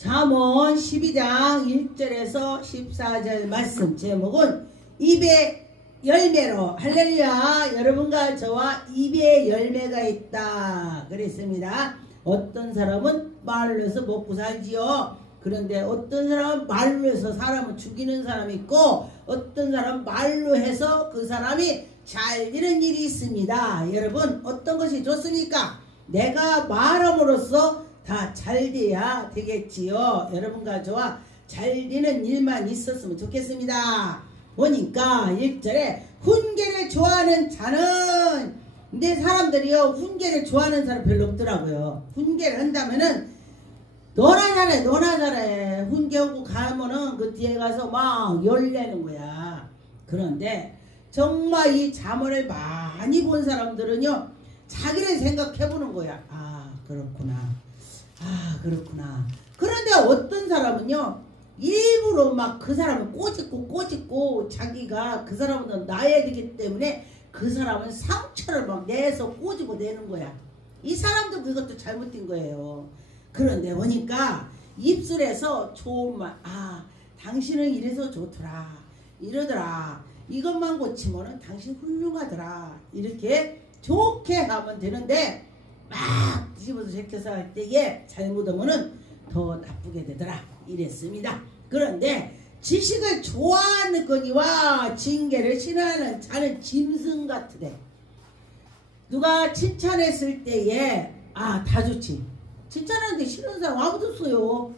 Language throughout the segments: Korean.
잠언 12장 1절에서 14절 말씀 제목은 입의 열매로 할렐루야. 여러분과 저와 입의 열매가 있다 그랬습니다. 어떤 사람은 말로 해서 먹고 살지요. 그런데 어떤 사람은 말로 해서 사람을 죽이는 사람이 있고 어떤 사람은 말로 해서 그 사람이 잘 되는 일이 있습니다. 여러분 어떤 것이 좋습니까? 내가 말함으로써 다 잘 돼야 되겠지요. 여러분과 저와 잘 되는 일만 있었으면 좋겠습니다. 보니까 1절에 훈계를 좋아하는 자는, 근데 사람들이요 훈계를 좋아하는 사람 별로 없더라고요. 훈계를 한다면은 너나 잘해 훈계하고 가면은 그 뒤에 가서 막 열내는 거야. 그런데 정말 이 잠언을 많이 본 사람들은요 자기를 생각해 보는 거야. 그렇구나. 그런데 어떤 사람은요 일부러 막 그 사람을 꼬집고 자기가 그 사람은 나야 되기 때문에 그 사람은 상처를 막 내서 꼬집어 내는 거야. 이 사람도 그것도 잘못된 거예요. 그런데 보니까 입술에서 좋은 말, 당신은 이래서 좋더라, 이러더라, 이것만 고치면은 당신 훌륭하더라, 이렇게 좋게 하면 되는데 막 뒤집어서 제껴서 할 때에 잘못하면은 더 나쁘게 되더라 이랬습니다. 그런데 지식을 좋아하는 거니와 징계를 싫어하는 자는 짐승 같으대. 누가 칭찬했을 때에 다 좋지. 칭찬하는데 싫은 사람 아무도 없어요.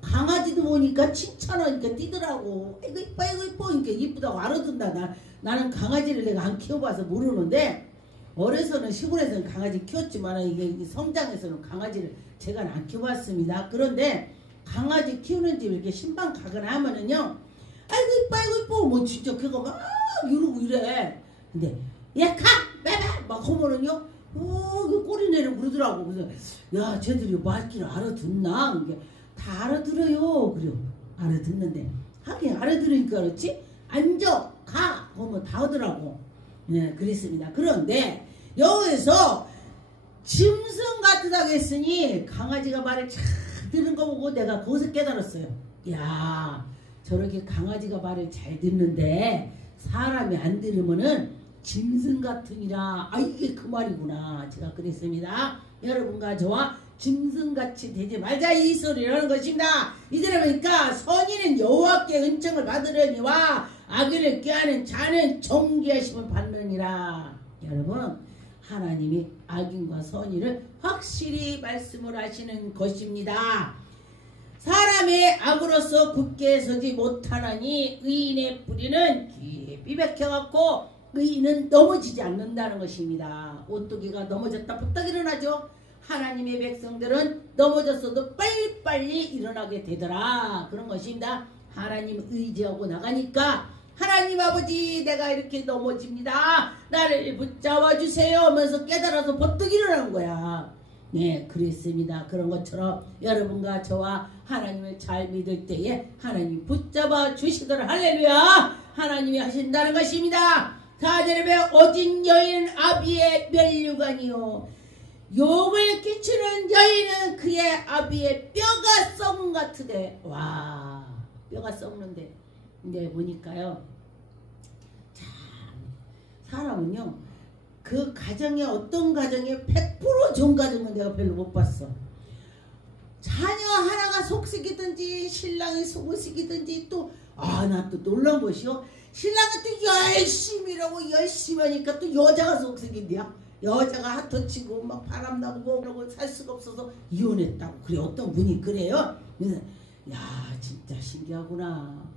강아지도 보니까 칭찬하니까 뛰더라고. 이거 이뻐 그러니까 이쁘다고 알아듣는다. 나는 강아지를 내가 안 키워봐서 모르는데 어려서는 시골에서는 강아지 키웠지만 이게 성장에서는 강아지를 제가 안 키워봤습니다. 그런데 강아지 키우는 집 이렇게 신방 가거나 하면은요 아이고 이뻐 뭐 진짜 그거 막 이러고 이래. 근데 야 가! 빼봐! 막 하면은요 꼬리 내리고 그러더라고. 그래서 야 쟤들이 말귀를 알아듣나? 이게 다 알아들어요. 그래요. 알아듣는데 하긴 알아들으니까 그렇지 앉아 가! 하면 다 하더라고. 네, 그랬습니다. 그런데 여기서 짐승 같다고 했으니 강아지가 말을 잘 듣는 거 보고 내가 거기서 깨달았어요. 야 저렇게 강아지가 말을 잘 듣는데 사람이 안 들으면은 짐승 같으니라. 이게 그 말이구나. 제가 그랬습니다. 여러분과 저와 짐승같이 되지 말자 이 소리라는 것입니다. 이들에 보니까 선인은 여호와께 은총을 받으려니와 악인을 꾀하는 자는 정죄하심을 받느니라. 여러분 하나님이 악인과 선인을 확실히 말씀을 하시는 것입니다. 사람의 악으로서 굳게 서지 못하나니 의인의 뿌리는 깊이 박혀갖고 의인은 넘어지지 않는다는 것입니다. 오뚜기가 넘어졌다 부탁 일어나죠. 하나님의 백성들은 넘어졌어도 빨리빨리 일어나게 되더라. 그런 것입니다. 하나님 의지하고 나가니까 하나님 아버지 내가 이렇게 넘어집니다. 나를 붙잡아 주세요 하면서 깨달아서 버뜩 일어나는 거야. 네 그랬습니다. 그런 것처럼 여러분과 저와 하나님을 잘 믿을 때에 하나님 붙잡아 주시더라. 할렐루야. 하나님이 하신다는 것입니다. 4절에 오직 여인은 아비의 면류관이요 욕을 끼치는 여인은 그의 아비의 뼈가 썩은 같으되. 와 뼈가 썩는데. 근데 보니까요 참 사람은요 그 가정에 어떤 가정에 100% 좋은 가정은 내가 별로 못 봤어. 자녀 하나가 속썩이든지 신랑이 속을 썩이든지 또 나 또 놀라운 것이요 신랑은 또 열심히 일하고 열심히 하니까 또 여자가 속썩인대요. 여자가 핫터치고 막 바람나고 뭐 그러고 살 수가 없어서 이혼했다고. 그래 어떤 분이 그래요. 그래서 야 진짜 신기하구나.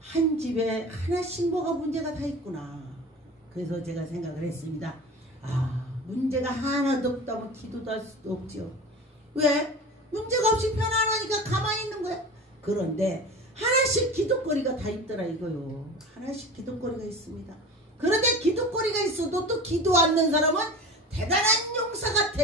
한 집에 하나씩 뭐가 문제가 다 있구나. 그래서 제가 생각을 했습니다. 문제가 하나도 없다면 기도도 할 수도 없죠. 왜? 문제가 없이 편안하니까 가만히 있는 거야. 그런데 하나씩 기도거리가 다 있더라 이거요. 하나씩 기도거리가 있습니다. 그런데 기도거리가 있어도 또 기도 않는 사람은 대단한 용사 같아.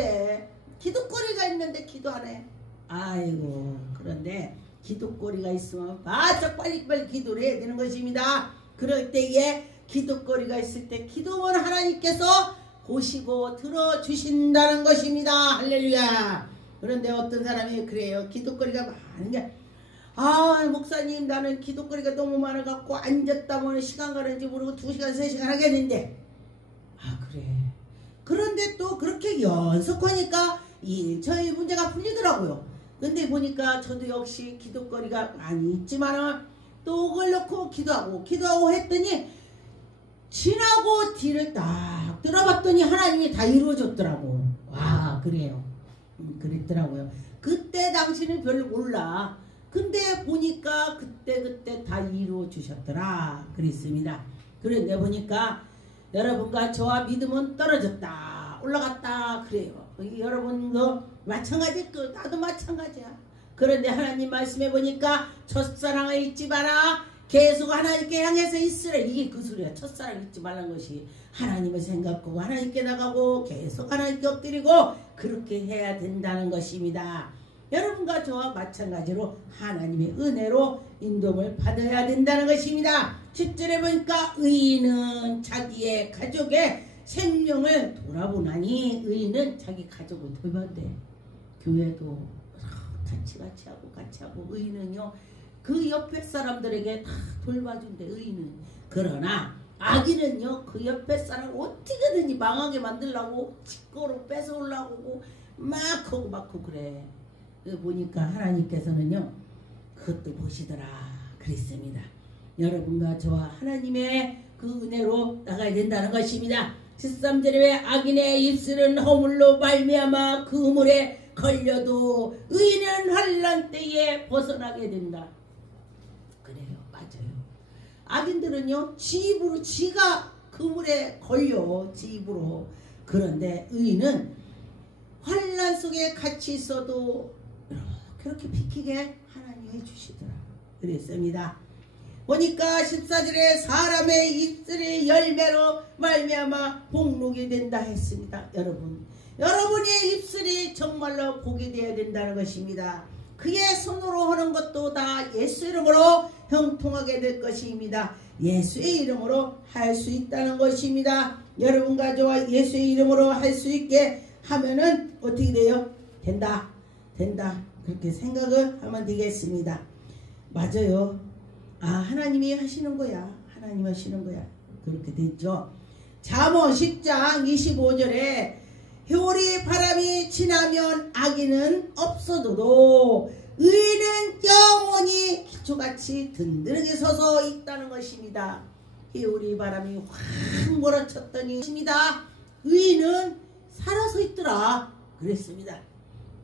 기도거리가 있는데 기도 안 해. 아이고. 그런데 기도거리가 있으면 바짝 빨리빨리 기도를 해야 되는 것입니다. 그럴 때에 기도거리가 있을 때 기도원 하나님께서 보시고 들어주신다는 것입니다. 할렐루야. 그런데 어떤 사람이 그래요. 기도거리가 많은 게, 아 목사님 나는 기도거리가 너무 많아갖고 앉았다 보면 시간 가는지 모르고 2시간 3시간 하겠는데, 아 그래. 그런데 또 그렇게 연속하니까 저희 문제가 풀리더라고요. 근데 보니까 저도 역시 기도거리가 많이 있지만은 또 그걸 놓고 기도하고 했더니 지나고 뒤를 딱 들어봤더니 하나님이 다 이루어졌더라고. 와 그래요. 그랬더라고요. 그때 당신은 별로 몰라. 근데 보니까 그때 다 이루어 주셨더라. 그랬습니다. 그런데 보니까 여러분과 저와 믿음은 떨어졌다 올라갔다 그래요. 여러분도 마찬가지, 나도 마찬가지야. 그런데 하나님 말씀해 보니까 첫사랑을 잊지 마라. 계속 하나님께 향해서 있으라. 이게 그 소리야. 첫사랑 잊지 말라는 것이 하나님을 생각하고 하나님께 나가고 계속 하나님께 엎드리고 그렇게 해야 된다는 것입니다. 여러분과 저와 마찬가지로 하나님의 은혜로 인도를 받아야 된다는 것입니다. 10절에 보니까 의인은 자기의 가족의 생명을 돌아보나니, 의인은 자기 가족을 돌본대. 교회도 같이 하고 의인은요 그 옆에 사람들에게 다 돌봐준대. 의인은. 그러나 악인은요 그 옆에 사람을 어떻게든지 망하게 만들려고 직거로 뺏어오려고 막 하고 그래. 보니까 하나님께서는요 그것도 보시더라 그랬습니다. 여러분과 저와 하나님의 그 은혜로 나가야 된다는 것입니다. 13절에 왜 악인의 입술은 허물로 말미암아 그 물에 걸려도 의인은 환난 때에 벗어나게 된다. 그래요. 맞아요. 악인들은요 지 입으로 지가 그물에 걸려. 지 입으로. 그런데 의인은 환난 속에 같이 있어도 그렇게 비키게 하나님이 해주시더라. 그랬습니다. 보니까 14절에 사람의 입술의 열매로 말미암아 복록이 된다 했습니다. 여러분의 입술이 정말로 복이 되어야 된다는 것입니다. 그의 손으로 하는 것도 다 예수 이름으로 형통하게 될 것입니다. 예수의 이름으로 할 수 있다는 것입니다. 여러분과 저와 예수의 이름으로 할 수 있게 하면은 어떻게 돼요? 된다. 그렇게 생각을 하면 되겠습니다. 맞아요. 아 하나님이 하시는 거야. 하나님 하시는 거야. 그렇게 됐죠. 잠언 10장 25절에 효리 바람이 지나면 악인은 없어도 의인은 영원히 기초같이 든든하게 서서 있다는 것입니다. 효리 바람이 확 몰아쳤더니 의인은 살아서 있더라. 그랬습니다.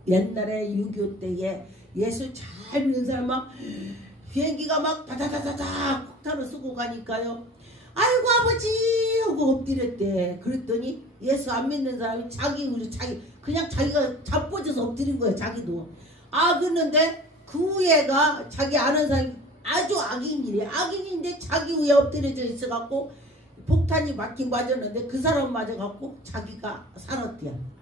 옛날에 6.25 때에 예수 잘 믿는 사람 막 비행기가 막 다다다다다 폭탄을 쏘고 가니까요. 아이고 아버지 하고 엎드렸대. 그랬더니 예수 안 믿는 사람이 그냥 자기가 자빠져서 엎드린 거예요. 자기도. 그랬는데 그 애가 자기 아는 사람이 아주 악인이래. 악인인데 자기 위에 엎드려져 있어갖고 폭탄이 맞았는데 그 사람 맞아갖고 자기가 살았대요.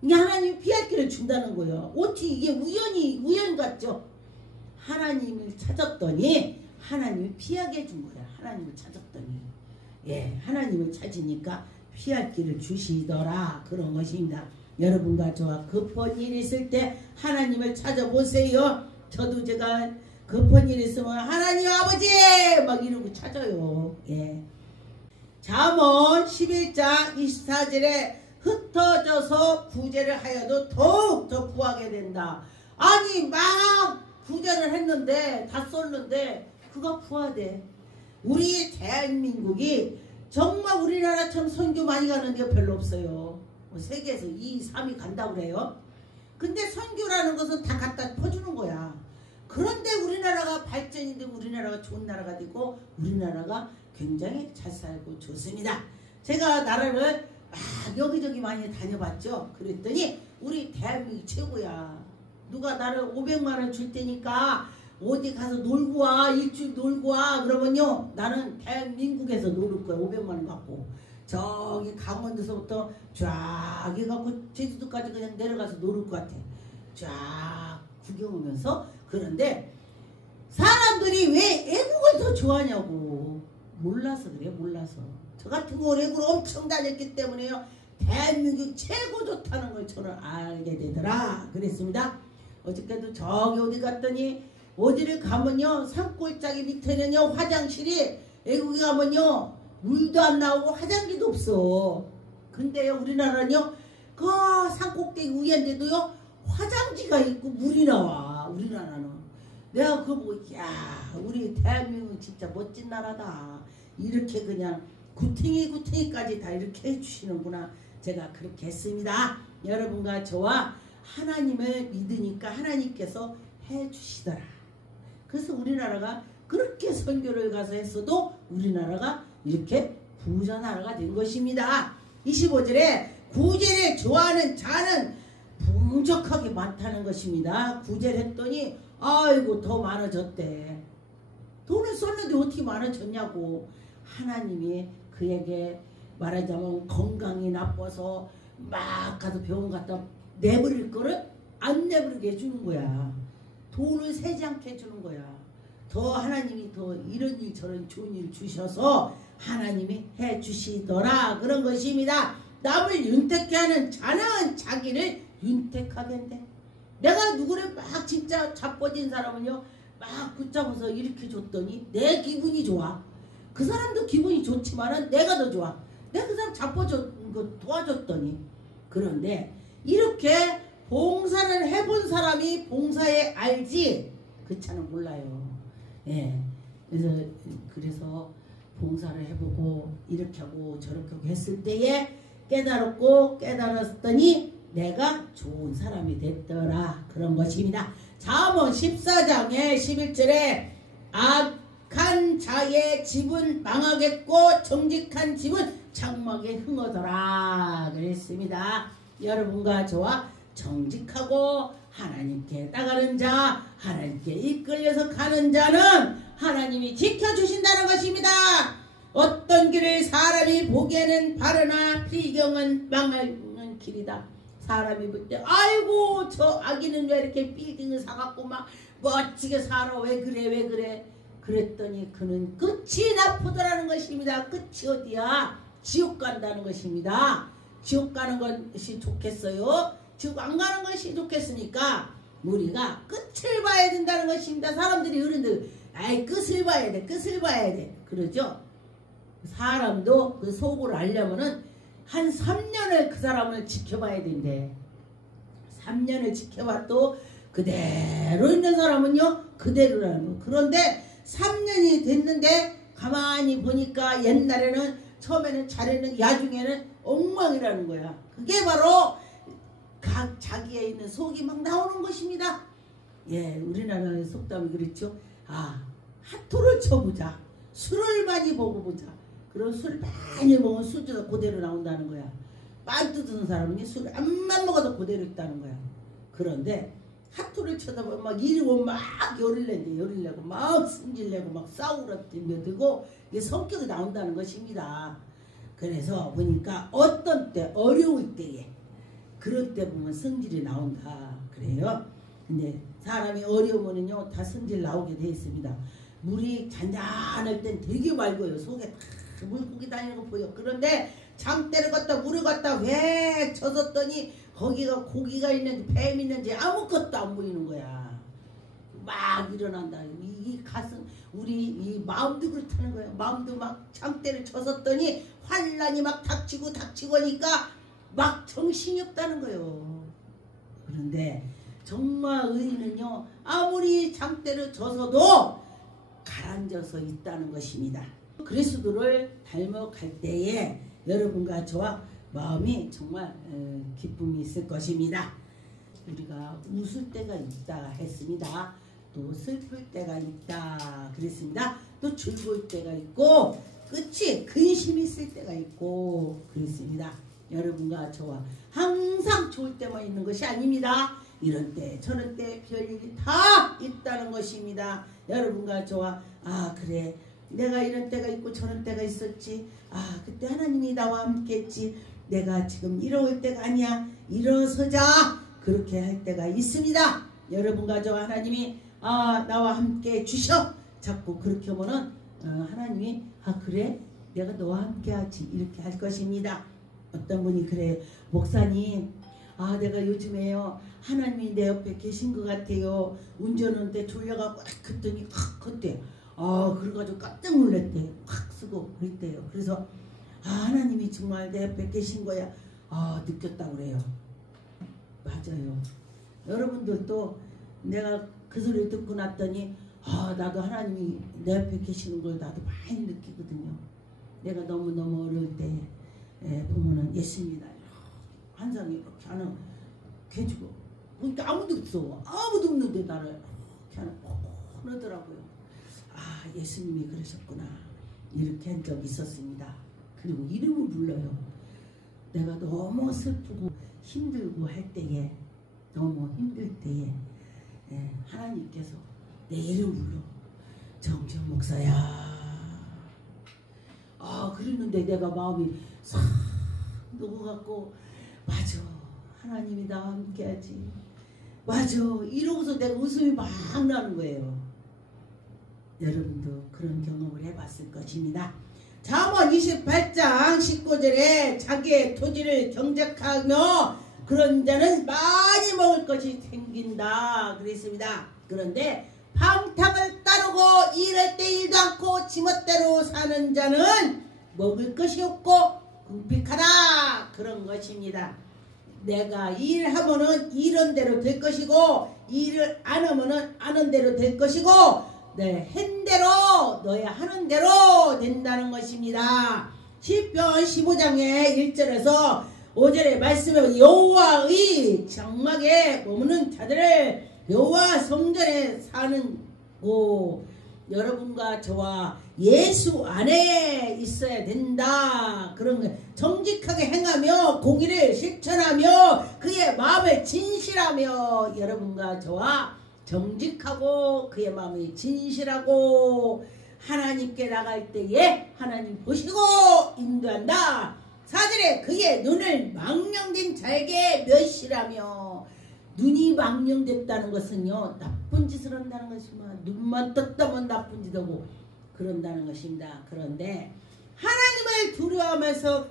이게 하나님이 피할 길을 준다는 거예요. 어떻게 이게 우연 같죠? 하나님을 찾았더니 하나님이 피하게 해준 거야. 하나님을 찾았더니. 예, 하나님을 찾으니까 피할 길을 주시더라. 그런 것입니다. 여러분과 저와 급한 일이 있을 때 하나님을 찾아보세요. 저도 제가 급한 일이 있으면 하나님 아버지 막 이러고 찾아요. 예. 잠언 11장 24절에 흩어져서 구제를 하여도 더욱 더 구하게 된다. 아니 막 구제를 했는데 다 쏠는데 그가 구하대. 우리 대한민국이 정말 우리나라처럼 선교 많이 가는 게 별로 없어요. 세계에서 2, 3위 간다고 그래요. 근데 선교라는 것은 다 갖다 퍼주는 거야. 그런데 우리나라가 발전이 되고 우리나라가 좋은 나라가 되고 우리나라가 굉장히 잘 살고 좋습니다. 제가 나라를 막 여기저기 많이 다녀봤죠. 그랬더니 우리 대한민국이 최고야. 누가 나를 500만원 줄 테니까 어디 가서 놀고 와. 일주일 놀고 와. 그러면요 나는 대한민국에서 놀을 거야. 500만원 갖고 저기 강원도서부터 쫙 해갖고 제주도까지 그냥 내려가서 놀을 것 같아. 쫙 구경하면서. 그런데 사람들이 왜 애국을 더 좋아하냐고. 몰라서 그래. 몰라서. 저 같은 거 애국을 엄청 다녔기 때문에요. 대한민국 최고 좋다는 걸 저는 알게 되더라. 그랬습니다. 어저께도 저기 어디 갔더니 어디를 가면요 산골짜기 밑에는요 화장실이 외국에 가면요 물도 안 나오고 화장지도 없어. 근데요 우리나라는요 그 산꼭대기 위에인데도요 화장지가 있고 물이 나와. 우리나라는 내가 그거 보고 야 우리 대한민국 진짜 멋진 나라다. 이렇게 그냥 구탱이까지 다 이렇게 해주시는구나. 제가 그렇게 했습니다. 여러분과 저와 하나님을 믿으니까 하나님께서 해주시더라. 그래서 우리나라가 그렇게 선교를 가서 했어도 우리나라가 이렇게 부자 나라가 된 것입니다. 25절에 구제를 좋아하는 자는 풍족하게 많다는 것입니다. 구제를 했더니 아이고 더 많아졌대. 돈을 썼는데 어떻게 많아졌냐고. 하나님이 그에게 말하자면 건강이 나빠서 막 가서 병원 갔다 내버릴 거를 안 내버리게 해주는 거야. 돈을 세지 않게 해주는 거야. 더 하나님이 더 이런 일 저런 좋은 일 주셔서 하나님이 해주시더라. 그런 것입니다. 남을 윤택케 하는 자는 자기를 윤택하게 한대. 내가 누구를 막 진짜 자빠진 사람은요 막 붙잡아서 이렇게 줬더니 내 기분이 좋아. 그 사람도 기분이 좋지만은 내가 더 좋아. 내가 그 사람 자빠진 거 도와줬더니. 그런데 이렇게 봉사를 해본 사람이 봉사에 알지 그 차는 몰라요. 예. 그래서 봉사를 해보고 이렇게 하고 저렇게 하고 했을 때에 깨달았고 깨달았더니 내가 좋은 사람이 됐더라. 그런 것입니다. 잠언 14장의 11절에 악한 자의 집은 망하겠고 정직한 집은 장막에 흥하더라. 그랬습니다. 여러분과 저와 정직하고 하나님께 따르는 자, 하나님께 이끌려서 가는 자는 하나님이 지켜주신다는 것입니다. 어떤 길을 사람이 보기에는 바르나 비경은 망하는 길이다. 사람이 볼 때 아이고 저 아기는 왜 이렇게 빌딩을 사갖고 막 멋지게 살아. 왜 그래. 그랬더니 그는 끝이 나쁘더라는 것입니다. 끝이 어디야? 지옥 간다는 것입니다. 지옥 가는 것이 좋겠어요? 지옥 안 가는 것이 좋겠습니까? 우리가 끝을 봐야 된다는 것입니다. 사람들이 어른들 아이 끝을 봐야 돼 그러죠. 사람도 그 속을 알려면은 한 3년을 그 사람을 지켜봐야 된대. 3년을 지켜봐도 그대로 있는 사람은요 그대로라는 거. 그런데 3년이 됐는데 가만히 보니까 옛날에는 처음에는 잘했는 야중에는 엉망이라는 거야. 그게 바로 각 자기에 있는 속이 막 나오는 것입니다. 예, 우리나라의 속담이 그렇죠. 핫토를 쳐보자. 술을 많이 먹어보자. 그런 술 많이 먹으면 술주가 그대로 나온다는 거야. 빵 뜯는 사람은 술을 안만 먹어도 그대로 있다는 거야. 그런데 핫토를 쳐다보면 막 이러고 막 열을 내고 막 승질내고 막 싸우러들고 이게 성격이 나온다는 것입니다. 그래서 보니까 어떤 때 어려울 때에 그럴 때 보면 성질이 나온다 그래요. 근데 사람이 어려우면요 다 성질 나오게 돼 있습니다. 물이 잔잔할 땐 되게 맑아요. 속에 다 물고기 다니는 거 보여. 그런데 장대를 갖다 물을 갖다 왜 젖었더니 거기가 고기가 있는지 뱀 있는지 아무것도 안 보이는 거야. 막 일어난다. 이 가슴 우리 이 마음도 그렇다는 거예요. 마음도 막 장대를 젖었더니 환란이 막 닥치고 하니까 막 정신이 없다는 거예요. 그런데 정말 의인은요 아무리 장대를 젖어도 가라앉아서 있다는 것입니다. 그리스도를 닮아갈 때에 여러분과 저와 마음이 정말 기쁨이 있을 것입니다. 우리가 웃을 때가 있다 했습니다. 또 슬플 때가 있다 그랬습니다. 또 즐거울 때가 있고 끝이 근심이 있을 때가 있고 그랬습니다. 여러분과 저와 항상 좋을 때만 있는 것이 아닙니다. 이런 때 저런 때 별일이 다 있다는 것입니다. 여러분과 저와 그래 내가 이런 때가 있고 저런 때가 있었지. 그때 하나님이 나와 함께 했지. 내가 지금 이러올 때가 아니야. 일어서자. 그렇게 할 때가 있습니다. 여러분과 저와 하나님이 나와 함께 주셔. 자꾸 그렇게 하면은 하나님이 그래 내가 너와 함께 하지 이렇게 할 것입니다. 어떤 분이 그래, 목사님, 아 내가 요즘에요 하나님이 내 옆에 계신 것 같아요. 운전하는데 졸려갖고 그랬더니 확 그때 그래가지고 깜짝 놀랐대. 확 쓰고 그랬대요. 그래서 하나님이 정말 내 옆에 계신 거야. 느꼈다고 그래요. 맞아요. 여러분들도 내가 그 소리를 듣고 났더니 나도 하나님이 내 옆에 계시는 걸 나도 많이 느끼거든요. 내가 너무너무 어려울 때 보면은 예수님이다 한 사람이 이렇게 하나 개주고 그러니까 아무도 없어. 아무도 없는데 나를 이렇게 하나 그러더라고요. 예수님이 그러셨구나. 이렇게 한 적이 있었습니다. 그리고 이름을 불러요. 내가 너무 슬프고 힘들고 할 때에, 너무 힘들 때에 하나님께서 내 이름 불러. 정지영 목사야. 그랬는데 내가 마음이 싹 녹아갖고 맞아, 하나님이 나와 함께하지. 맞아, 이러고서 내가 웃음이 막 나는 거예요. 여러분도 그런 경험을 해봤을 것입니다. 잠언 28장 19절에 자기의 토지를 경작하며 그런 자는 많이 먹을 것이 생긴다 그랬습니다. 그런데 방탕을 따르고 일할 때 일도 않고 지멋대로 사는 자는 먹을 것이 없고 궁핍하다 그런 것입니다. 내가 일하면은 이런 대로 될 것이고 일을 안 하면은 하는 대로 될 것이고 한 대로 너야 하는 대로 된다는 것입니다. 시편 15장의 1절에서 5절의 말씀에 여호와의 장막에 머무는 자들을 여호와 성전에 사는 곳, 여러분과 저와 예수 안에 있어야 된다. 그런 거 정직하게 행하며 공의를 실천하며 그의 마음에 진실하며, 여러분과 저와 정직하고 그의 마음이 진실하고 하나님께 나갈 때에 하나님 보시고 인도한다. 4절에 그의 눈을 망령된 자에게 멸시하며, 눈이 망령됐다는 것은요 나쁜 짓을 한다는 것이지만 눈만 떴다면 나쁜 짓 하고 그런다는 것입니다. 그런데 하나님을 두려워하면서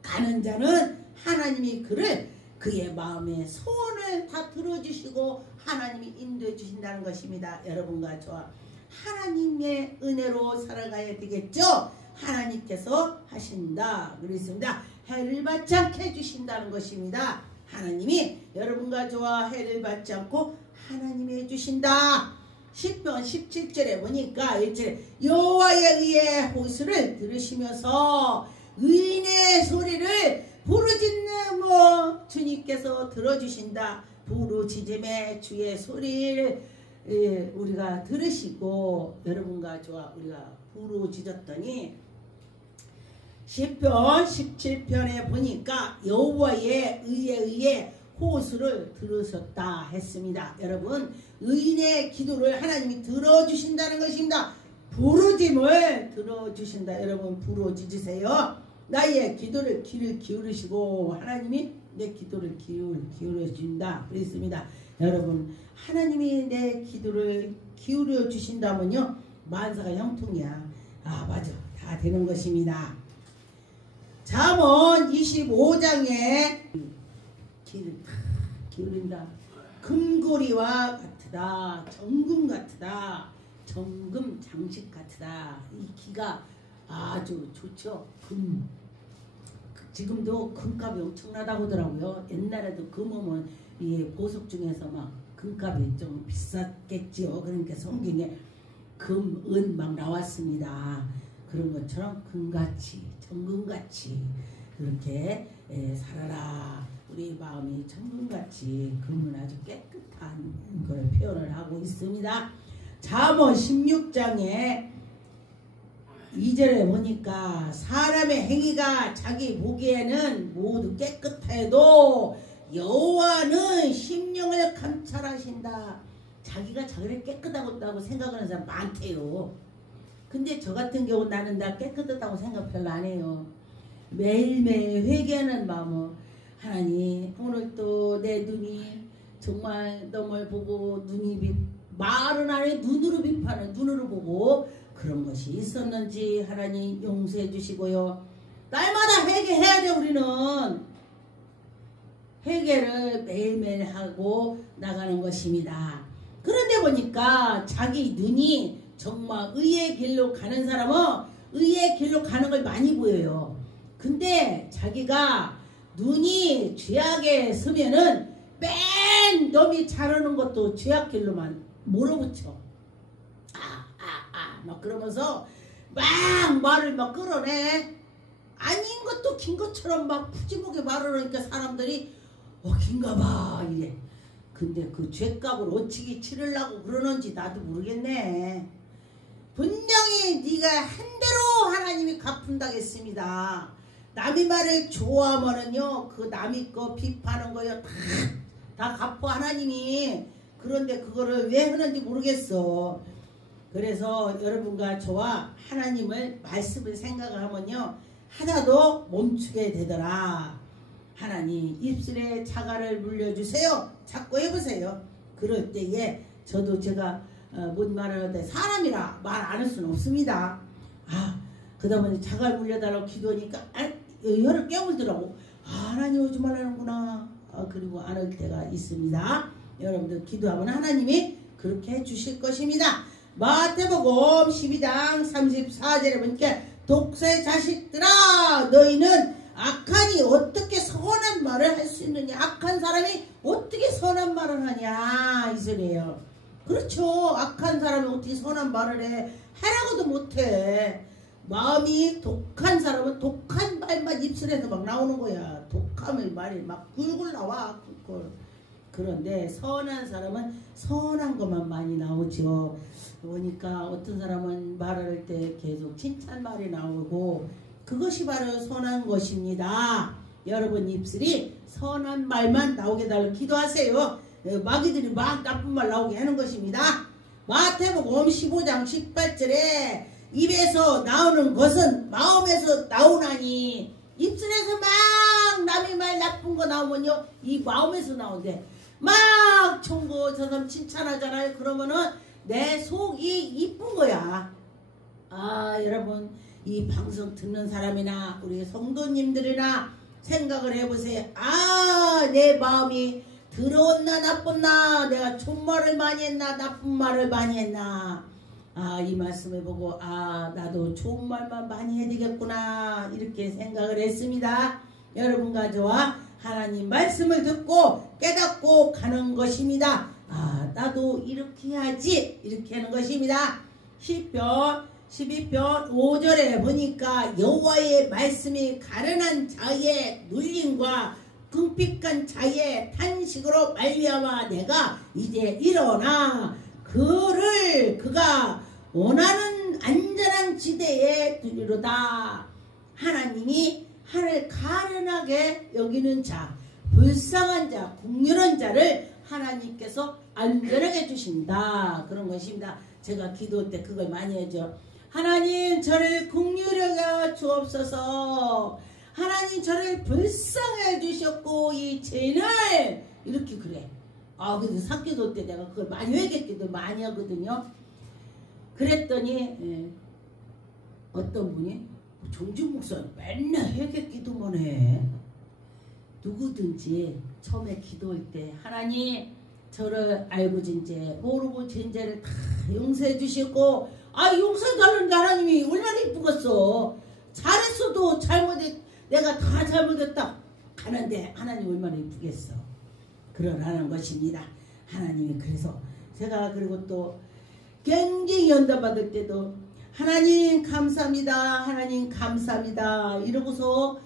가는 자는 하나님이 그의 마음의 소원을 다 들어주시고 하나님이 인도해 주신다는 것입니다. 여러분과 저와 하나님의 은혜로 살아가야 되겠죠. 하나님께서 하신다 그랬습니다. 해를 받지 않게 해주신다는 것입니다. 하나님이 여러분과 저와 해를 받지 않고 하나님이 해주신다. 시편 17절에 보니까 1절에 여호와의 의의 호소를 들으시면서 의인의 소리를 부르짖는 주님께서 들어주신다. 부르짖음의 주의 소리를 우리가 들으시고 여러분과 저와 우리가 부르짖었더니 시편 17편에 보니까 여호와의 의의 호소를 들으셨다 했습니다. 여러분, 의인의 기도를 하나님이 들어주신다는 것입니다. 부르짖음을 들어주신다. 여러분 부르짖으세요. 나의 기도를 귀를 기울이시고 하나님이 내 기도를 기울여 준다 그랬습니다. 여러분, 하나님이 내 기도를 기울여 주신다면요 만사가 형통이야. 맞아, 다 되는 것입니다. 잠언 25장에 귀를 기울인다. 금고리와 같으다. 정금 같으다. 정금 장식 같으다. 이 귀가 아주 좋죠. 지금도 금값이 엄청나다고 하더라고요. 옛날에도 금은 이 보석 중에서 막 금값이 좀 비쌌겠지요. 그러니까 성경에 금, 은 막 나왔습니다. 그런 것처럼 금같이, 정금같이 그렇게 살아라. 우리 마음이 정금같이, 금은 아주 깨끗한 걸 표현을 하고 있습니다. 잠언 16장에 2절에 보니까 사람의 행위가 자기 보기에는 모두 깨끗해도 여호와는 심령을 감찰하신다. 자기가 자기를 깨끗하다고 생각하는 사람 많대요. 근데 저 같은 경우 나는 나 깨끗하다고 생각 별로 안 해요. 매일매일 회개하는 마음으로 하나님, 오늘 또 내 눈이 정말 너를 보고 눈이 말은 안 해 눈으로 비판을 눈으로 보고 그런 것이 있었는지 하나님 용서해 주시고요. 날마다 회개해야 돼. 우리는 회개를 매일매일 하고 나가는 것입니다. 그런데 보니까 자기 눈이 정말 의의 길로 가는 사람은 의의 길로 가는 걸 많이 보여요. 근데 자기가 눈이 죄악에 서면은 맨 놈이 잘하는 것도 죄악 길로만 몰아붙여. 막 그러면서 막 말을 막 끌어내. 아닌 것도 긴 것처럼 막 푸짐하게 말을 하니까 사람들이 긴가봐 이래. 근데 그 죄값을 어찌게 치르려고 그러는지 나도 모르겠네. 분명히 네가 한 대로 하나님이 갚은다겠습니다. 남의 말을 좋아하면은요, 그 남의 거 비판하는 거요 다 갚어 하나님이. 그런데 그거를 왜 하는지 모르겠어. 그래서 여러분과 저와 하나님을 말씀을 생각하면요, 하나도 멈추게 되더라. 하나님 입술에 자갈을 물려주세요. 자꾸 해보세요. 그럴 때에 저도 제가 뭔 말을 할 때 사람이라 말 안 할 수는 없습니다. 그 다음에 자갈 물려달라고 기도하니까 혀를 깨물더라고. 하나님 오지 말라는구나. 그리고 안 할 때가 있습니다. 여러분들 기도하면 하나님이 그렇게 해주실 것입니다. 마태복음 12장 34절에 보니까 독사의 자식들아, 너희는 악하니 어떻게 선한 말을 할 수 있느냐. 악한 사람이 어떻게 선한 말을 하냐 이 소리예요. 그렇죠. 악한 사람이 어떻게 선한 말을 해. 하라고도 못해. 마음이 독한 사람은 독한 말만 입술에서 막 나오는 거야. 독함의 말이 막 굴굴 나와. 그런데 선한 사람은 선한 것만 많이 나오죠. 그러니까 어떤 사람은 말할 때 계속 칭찬 말이 나오고, 그것이 바로 선한 것입니다. 여러분 입술이 선한 말만 나오게 달라고 기도하세요. 마귀들이 막 나쁜 말 나오게 하는 것입니다. 마태복음 15장 18절에 입에서 나오는 것은 마음에서 나오나니. 입술에서 막 남의 말 나쁜 거 나오면요, 이 마음에서 나오는데 막 좋은 거 저 사람 칭찬하잖아요. 그러면은 내 속이 이쁜 거야. 여러분 이 방송 듣는 사람이나 우리 성도님들이나 생각을 해보세요. 내 마음이 더러웠나 나빴나, 내가 좋은 말을 많이 했나 나쁜 말을 많이 했나. 이 말씀을 보고 나도 좋은 말만 많이 해야 되겠구나 이렇게 생각을 했습니다. 여러분과 저와 하나님 말씀을 듣고 깨닫고 가는 것입니다. 나도 이렇게 해야지 이렇게 하는 것입니다. 시편 12편 5절에 보니까 여호와의 말씀이 가련한 자의 눌림과 궁핍한 자의 탄식으로 말미암아 내가 이제 일어나 그가 원하는 안전한 지대에 두리로다. 하나님이 하늘 가련하게 여기는 자, 불쌍한 자, 국률한 자를 하나님께서 안전하게 주신다. 그런 것입니다. 제가 기도할 때 그걸 많이 하죠. 하나님 저를 긍휼하게 주옵소서. 하나님 저를 불쌍해 주셨고 이 죄를 이렇게 그래. 그래서 사기도 때 내가 그걸 많이 회개기도 많이 하거든요. 그랬더니 어떤 분이 정준 목사 맨날 회개기도만 해. 누구든지 처음에 기도할 때 하나님 저를 알고 진죄 모르고 진죄를 다 용서해 주시고, 용서해달라는데 하나님이 얼마나 이쁘겠어. 잘했어도 내가 다 잘못했다 하는데 하나님 얼마나 이쁘겠어. 그러라는 것입니다. 하나님이. 그래서 제가 그리고 또 굉장히 연단 받을 때도 하나님 감사합니다, 하나님 감사합니다 이러고서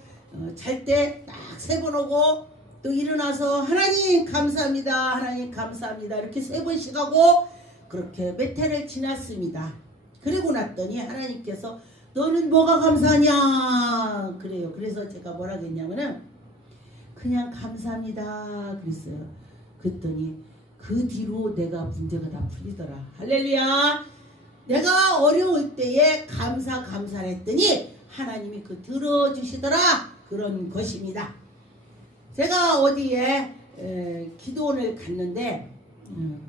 잘 때 딱 세 번 오고, 또 일어나서 하나님 감사합니다, 하나님 감사합니다 이렇게 세 번씩 하고, 그렇게 몇 해를 지났습니다. 그리고 났더니 하나님께서 너는 뭐가 감사하냐 그래요. 그래서 제가 뭐라 그랬냐면은 그냥 감사합니다 그랬어요. 그랬더니 그 뒤로 내가 문제가 다 풀리더라. 할렐루야. 내가 어려울 때에 감사를 했더니 하나님이 그 들어주시더라. 그런 것입니다. 제가 어디에 기도원을 갔는데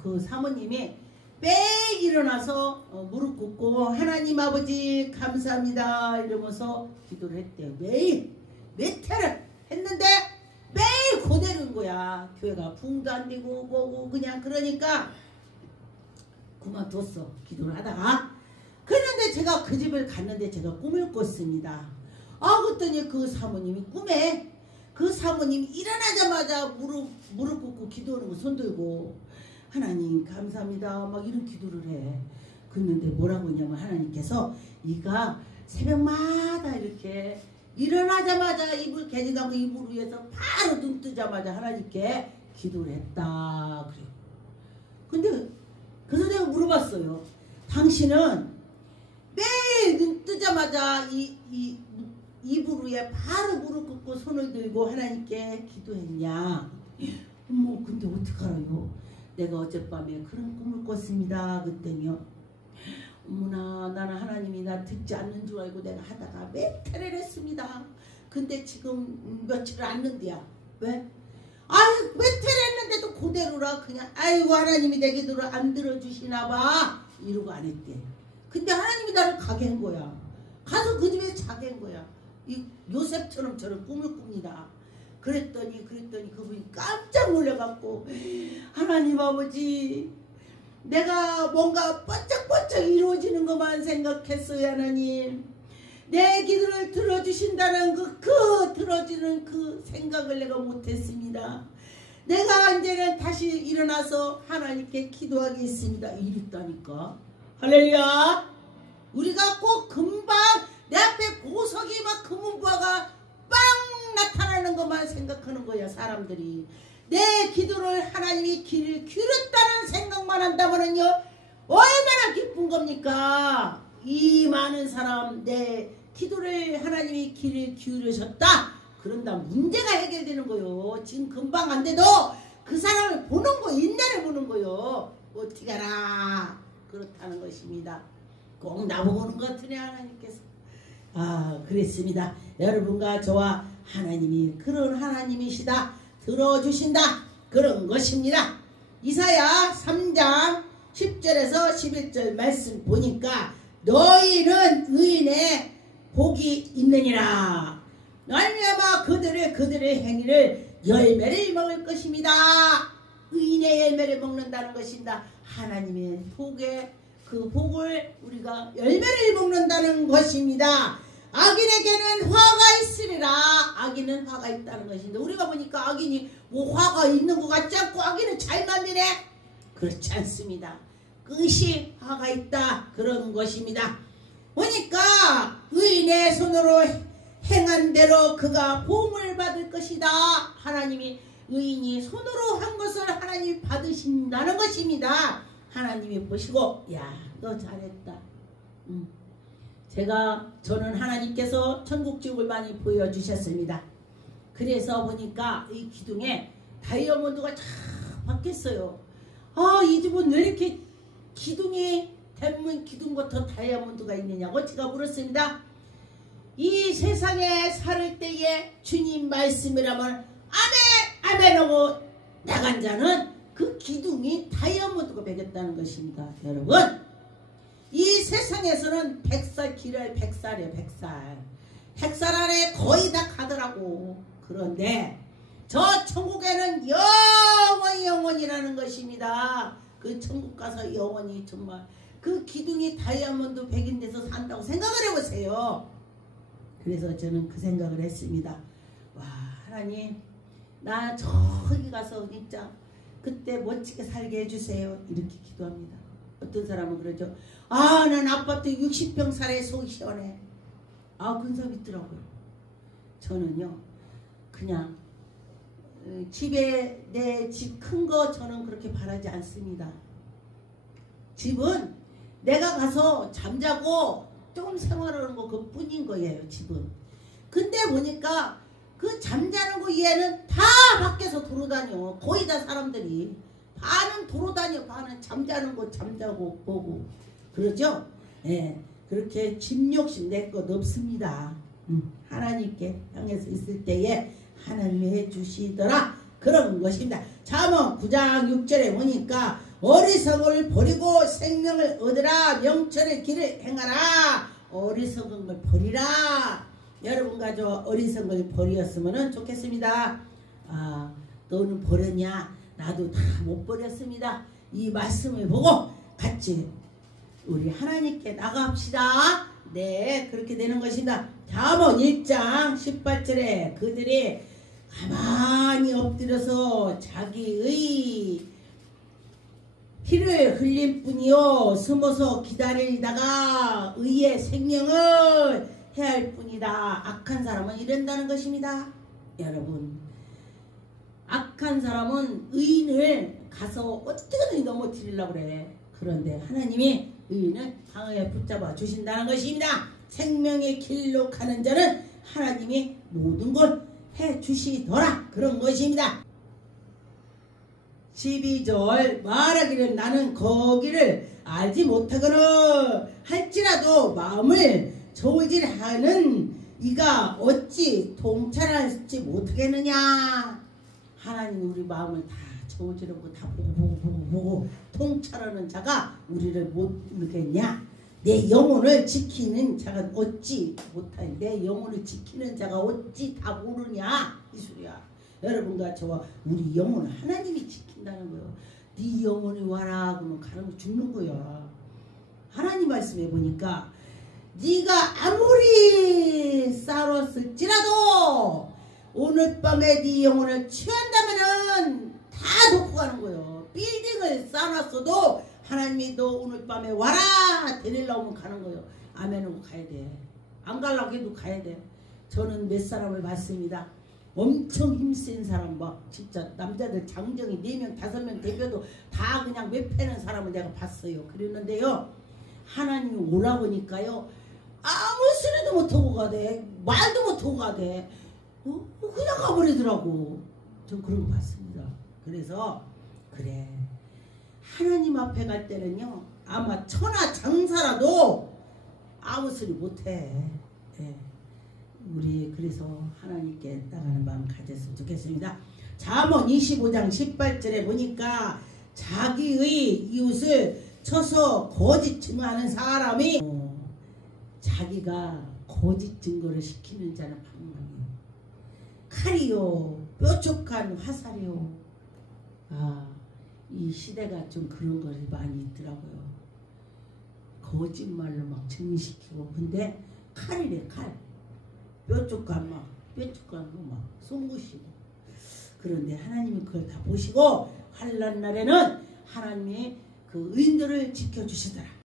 그 사모님이 매일 일어나서 무릎 꿇고 하나님 아버지 감사합니다 이러면서 기도를 했대요. 매일 몇 해를 했는데 매일 그대로인 거야. 교회가 붕도 안 되고 뭐고 그냥 그러니까 그만뒀어. 기도를 하다가. 그런데 제가 그 집을 갔는데 제가 꿈을 꿨습니다. 그랬더니 그 사모님이 꿈에 그 사모님이 일어나자마자 무릎 꿇고 기도하는 거 손 들고 하나님 감사합니다 막 이런 기도를 해. 그랬는데 뭐라고 했냐면 하나님께서 이가 새벽마다 이렇게 일어나자마자 이불 개지나무 이불 위에서 바로 눈 뜨자마자 하나님께 기도를 했다. 그래요. 근데 그래서 내가 물어봤어요. 당신은 매일 눈 뜨자마자 이불 위에 바로 무릎 꿇고 손을 들고 하나님께 기도했냐? 근데 어떡하라요? 내가 어젯밤에 그런 꿈을 꿨습니다. 그랬더니요. 어머나 나는 하나님이 나 듣지 않는 줄 알고 내가 하다가 몇 회를 했습니다. 근데 지금 며칠을 안는데야. 왜? 몇 회를 했는데도 그대로라 그냥 아이고 하나님이 내 기도를 안 들어주시나 봐 이러고 안 했대. 근데 하나님이 나를 가게 한 거야. 가서 그 집에 자게 한 거야. 이 요셉처럼 저런 꿈을 꿉니다. 그랬더니 그분이 깜짝 놀래갖고 하나님 아버지 내가 뭔가 번쩍번쩍 이루어지는 것만 생각했어요. 하나님 내 기도를 들어주신다는 들어주는 그 생각을 내가 못했습니다. 내가 이제는 다시 일어나서 하나님께 기도하겠습니다. 이랬다니까. 할렐루야. 우리가 꼭 금방 내 앞에 보석이 막 금은보화가 빵 나타나는 것만 생각하는 거야. 사람들이 내 기도를 하나님이 귀를 기울였다는 생각만 한다면요 얼마나 기쁜 겁니까? 이 많은 사람 내 기도를 하나님이 귀를 기울이셨다 그런다 문제가 해결되는 거요. 지금 금방 안 돼도 그 사람을 보는 거 인내를 보는 거요. 어떻게 하라 그렇다는 것입니다. 꼭 나보고 오는 것 같으네 하나님께서. 그랬습니다. 여러분과 저와 하나님이 그런 하나님이시다. 들어주신다. 그런 것입니다. 이사야 3장 10절에서 11절 말씀 보니까 너희는 의인의 복이 있느니라. 말미암아 그들의 행위를 열매를 먹을 것입니다. 의인의 열매를 먹는다는 것입니다. 하나님의 복에 그 복을 우리가 열매를 먹는다는 것입니다. 악인에게는 화가 있으리라. 악인은 화가 있다는 것인데 우리가 보니까 악인이 뭐 화가 있는 것 같지 않고 악인은 잘 만드네. 그렇지 않습니다. 끝이 화가 있다 그런 것입니다. 보니까 의인의 손으로 행한 대로 그가 보응을 받을 것이다. 하나님이 의인이 손으로 한 것을 하나님이 받으신다는 것입니다. 하나님이 보시고 야 너 잘했다. 저는 하나님께서 천국지옥을 많이 보여주셨습니다. 그래서 보니까 이 기둥에 다이아몬드가 쫙 박혔어요. 이 집은 왜 이렇게 기둥이 대문 기둥부터 다이아몬드가 있느냐고 제가 물었습니다. 이 세상에 살 때에 주님 말씀이라면 아멘 하고 나간 자는 그 기둥이 다이아몬드가 매겼다는 것입니다. 여러분 이 세상에서는 100살 길어야 100살이에요. 100살 안에 거의 다 가더라고. 그런데 저 천국에는 영원이라는 것입니다. 그 천국 가서 영원히 정말 그 기둥이 다이아몬드 백인 데서 산다고 생각을 해보세요. 그래서 저는 그 생각을 했습니다. 와 하나님 나 저기 가서 진짜 그때 멋지게 살게 해주세요. 이렇게 기도합니다. 어떤 사람은 그러죠. 난 아파트 60평 살에 속이 시원해. 그런 사람 있더라고요. 저는요 그냥 집에 내 집 큰 거 저는 그렇게 바라지 않습니다. 집은 내가 가서 잠자고 조금 생활하는 거 그뿐인 거예요. 집은. 근데 보니까 그 잠자는 거 이외에는 다 밖에서 돌아다녀. 거의 다 사람들이 반은 돌아다녀. 반은 잠자는 거 잠자고 보고 그러죠. 예, 그렇게 집 욕심 내 것 없습니다. 하나님께 향해서 있을 때에 하나님이 해주시더라 그런 것입니다. 잠언 9장 6절에 보니까 어리석음을 버리고 생명을 얻으라. 명철의 길을 행하라. 어리석은 걸 버리라. 여러분과 저 어리석을 버렸으면 좋겠습니다. 아, 너는 버렸냐? 나도 다 못 버렸습니다. 이 말씀을 보고 같이 우리 하나님께 나갑시다. 네, 그렇게 되는 것입니다. 잠언 1장 18절에 그들이 가만히 엎드려서 자기의 피를 흘릴 뿐이요 숨어서 기다리다가 의의 생명을 해할 뿐이다. 악한 사람은 이런다는 것입니다. 여러분, 악한 사람은 의인을 가서 어떻게든 넘어뜨리려고 그래. 그런데 하나님이 의인을 방어에 붙잡아 주신다는 것입니다. 생명의 길로 가는 자는 하나님이 모든 걸 해주시더라. 그런 것입니다. 12절 말하기를 나는 거기를 알지 못하거늘 할지라도 마음을 저울질하는 이가 어찌 통찰하지 못하겠느냐. 하나님 우리 마음을 다 저울질하고 다 보고 통찰하는 자가 우리를 못 모르겠냐. 내 영혼을 지키는 자가 어찌 못하니 내 영혼을 지키는 자가 어찌 다 모르냐 이 소리야. 여러분과 저와 우리 영혼을 하나님이 지킨다는 거예요. 네 영혼이 와라 그러면 가는 거 죽는 거야. 하나님 말씀해 보니까 네가 아무리 싸웠을지라도 오늘 밤에 네 영혼을 취한다면은 다 놓고 가는 거예요. 빌딩을 쌓아놨어도 하나님이 너 오늘 밤에 와라 데리러 오면 가는 거예요. 아멘하고 가야 돼. 안 가려고 해도 가야 돼. 저는 몇 사람을 봤습니다. 엄청 힘센 사람 막 진짜 남자들 장정이 4명 5명 대표도 다 그냥 매패는 사람을 내가 봤어요. 그랬는데요. 하나님이 오라보니까요. 아무 소리도 못하고 가대. 말도 못하고 가대. 그냥 가버리더라고. 전 그런 거 봤습니다. 그래서 그래. 하나님 앞에 갈 때는요. 아마 천하 장사라도 아무 소리 못해. 네. 우리 그래서 하나님께 나가는 마음 가졌으면 좋겠습니다. 잠언 25장 18절에 보니까 자기의 이웃을 쳐서 거짓 증거하는 사람이 자기가 거짓 증거를 시키는 자는 방망이요 칼이요 뾰족한 화살이요. 이 시대가 좀 그런 것이 많이 있더라고요. 거짓말로 막 증명시키고 근데 칼이래 칼. 뾰족한 거 막 송구시고. 그런데 하나님이 그걸 다 보시고 환난 날에는 하나님이 그 의인들을 지켜주시더라.